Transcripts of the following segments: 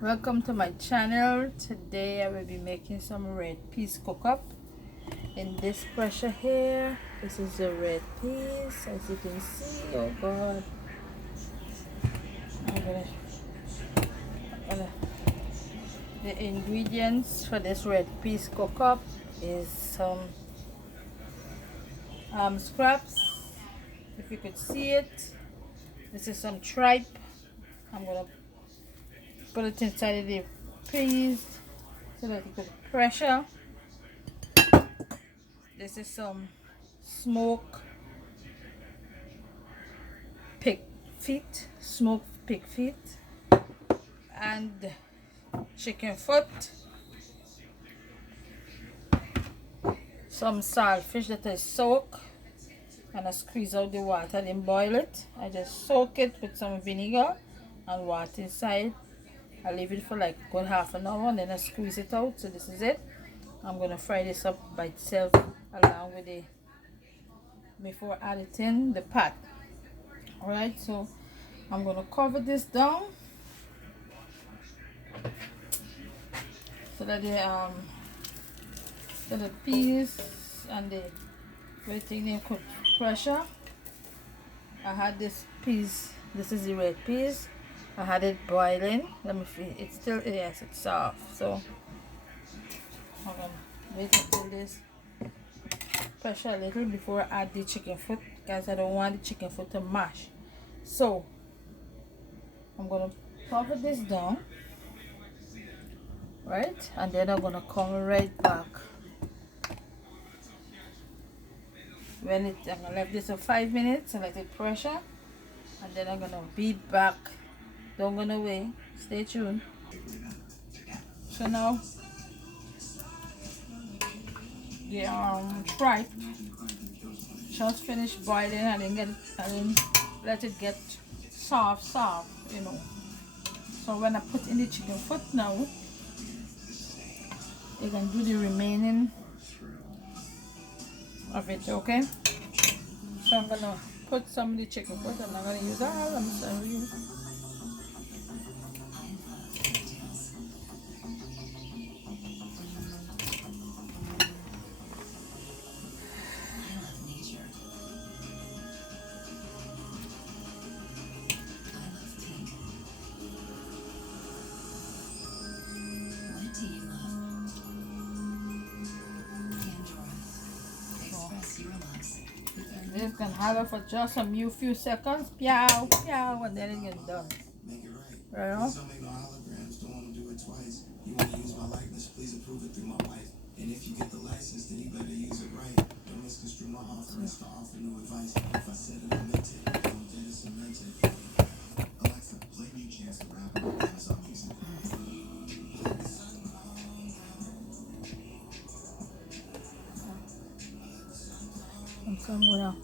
Welcome to my channel. Today I will be making some red peas cook-up. In this pressure here, this is the red peas, as you can see. Oh god, the ingredients for this red peas cook-up is some scraps. If you could see it, this is some tripe. I'm gonna put it inside of the peas so that you could pressure. This is some smoked pig feet, and chicken foot, some saltfish that I soak and I squeeze out the water. I didn't boil it, I just soak it with some vinegar and water inside. I leave it for like a good half an hour and then I squeeze it out. So this is it. I'm gonna fry this up by itself along with the before I add it in the pot. Alright, so I'm gonna cover this down so that the peas and the everything they could pressure. I had this peas, this is the red peas. I had it boiling. Let me see, it's still, yes, it's soft. So I'm gonna wait until this pressure a little before I add the chicken foot, because I don't want the chicken foot to mash. So I'm gonna cover this down, right, and then I'm gonna come right back when I'm gonna leave this for 5 minutes and let it pressure, and then I'm gonna be back. Don't go away, stay tuned. So now the tripe just finished boiling. I didn't let it get soft, you know. So when I put in the chicken foot now, you can do the remaining of it, okay? So I'm gonna put some of the chicken foot. I'm not gonna use all, I'm sorry. This can have it for just a few seconds, meow, meow, and then it gets done. Right on? Don't make no holograms, don't want to do it twice. You want to use my likeness, please approve it through my wife. And if you get the license, then you better use it right. Don't misconstrue my offerings to offer new advice. If I said it, I meant it. Don't get it cemented. Alexa, play New Chance the Rapper on Amazon Music. So I'm gonna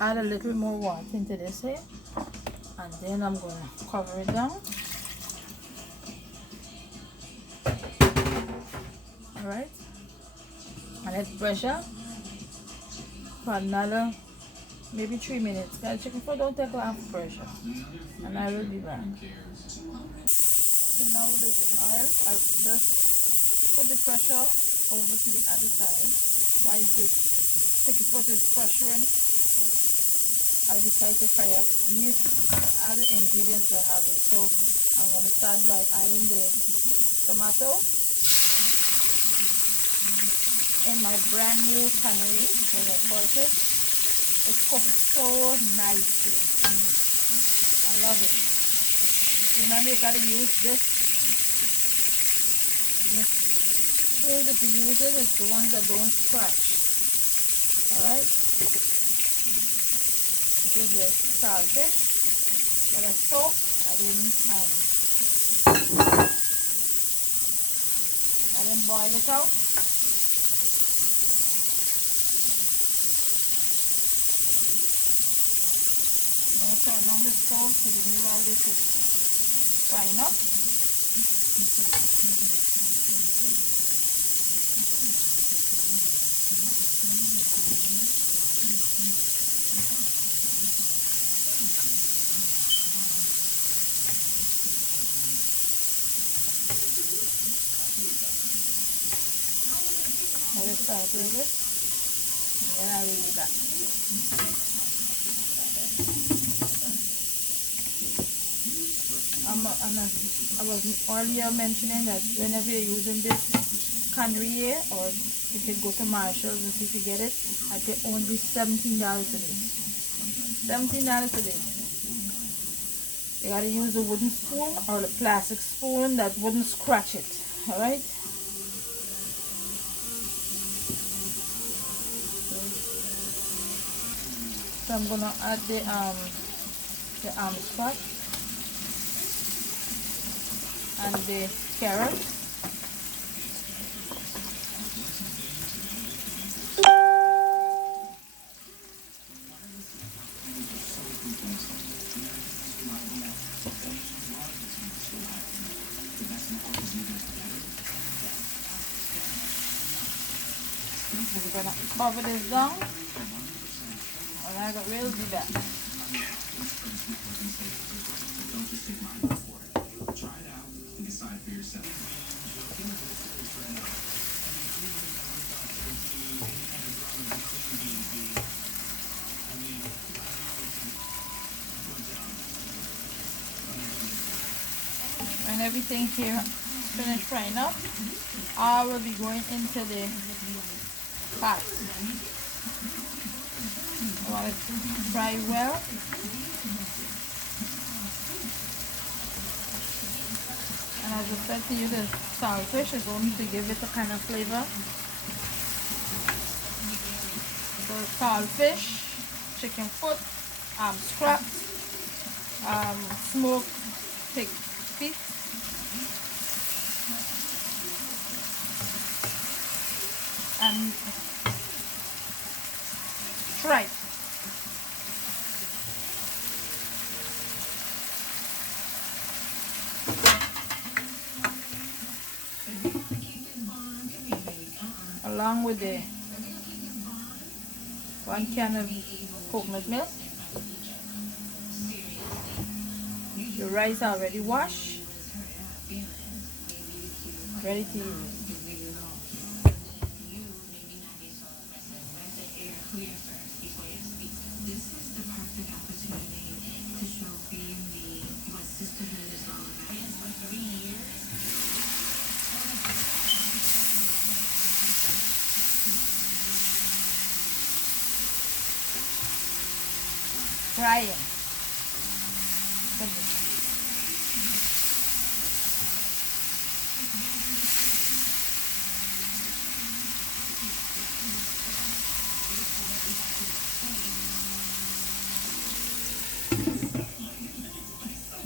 add a little more water into this here, and then I'm gonna cover it down. Alright, and let pressure for another maybe 3 minutes. Guys, chicken foot don't take long pressure, and I will be back. So now with the oil, I'll just put the pressure over to the other side while the chicken foot is pressuring. I decide to fry up these other ingredients I have it. So I'm going to start by adding the tomato in my brand new cannery that I purchased. It cooks so nicely. I love it. Remember, you got to use this tools that you use it is the ones that don't scratch. Alright. This is the saltfish that I soak. I didn't boil it out. I'm going to turn on the stove to give me while this is frying up. I will start with it, and then I will be back. I was earlier mentioning that whenever you're using this cannery here, or if you go to Marshall's and see if you get it, I pay only $17 for this. $17 for this. You gotta use a wooden spoon or the plastic spoon that wouldn't scratch it. Alright? So I'm gonna add the scotch and the carrot. I'm gonna cover this down, and I will be back. When everything here finished frying up, I will be going into the pot. I want it to fry well. And as I said to you, the saltfish is going to give it a kind of flavor. So saltfish, chicken foot, scraps, smoked pig feet, and tripe. Along with the 1 can of coconut milk. The rice already washed, ready to use. Frying.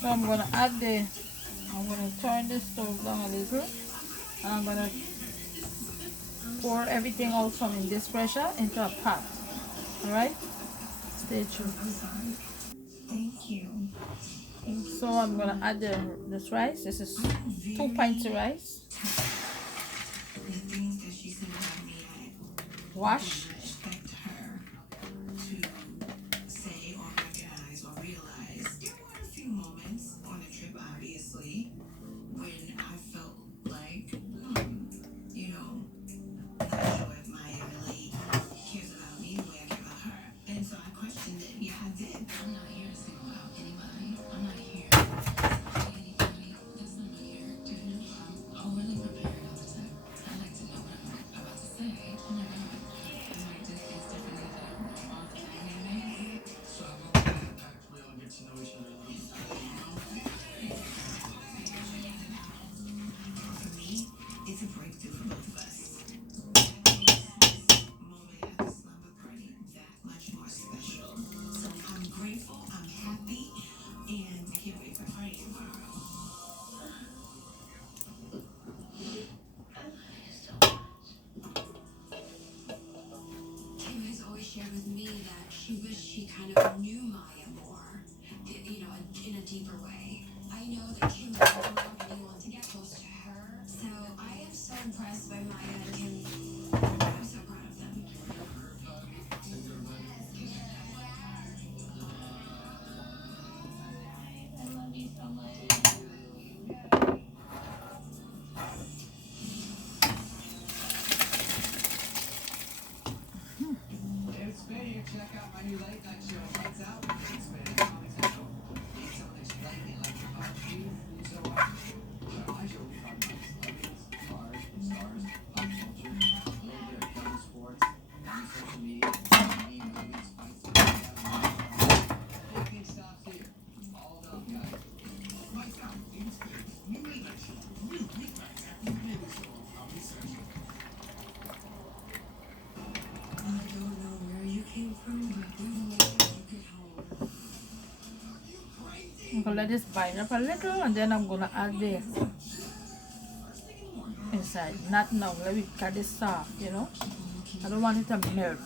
So I'm going to turn this stove down a little, and I'm going to pour everything out from in this pressure into a pot. Alright? Stay tuned. Thank you. So I'm going to add this rice. This is 2 pints of rice. Wash. I'm gonna let this bind up a little and then I'm gonna add the inside. Not now, let it cut it soft, you know. I don't want it to melt.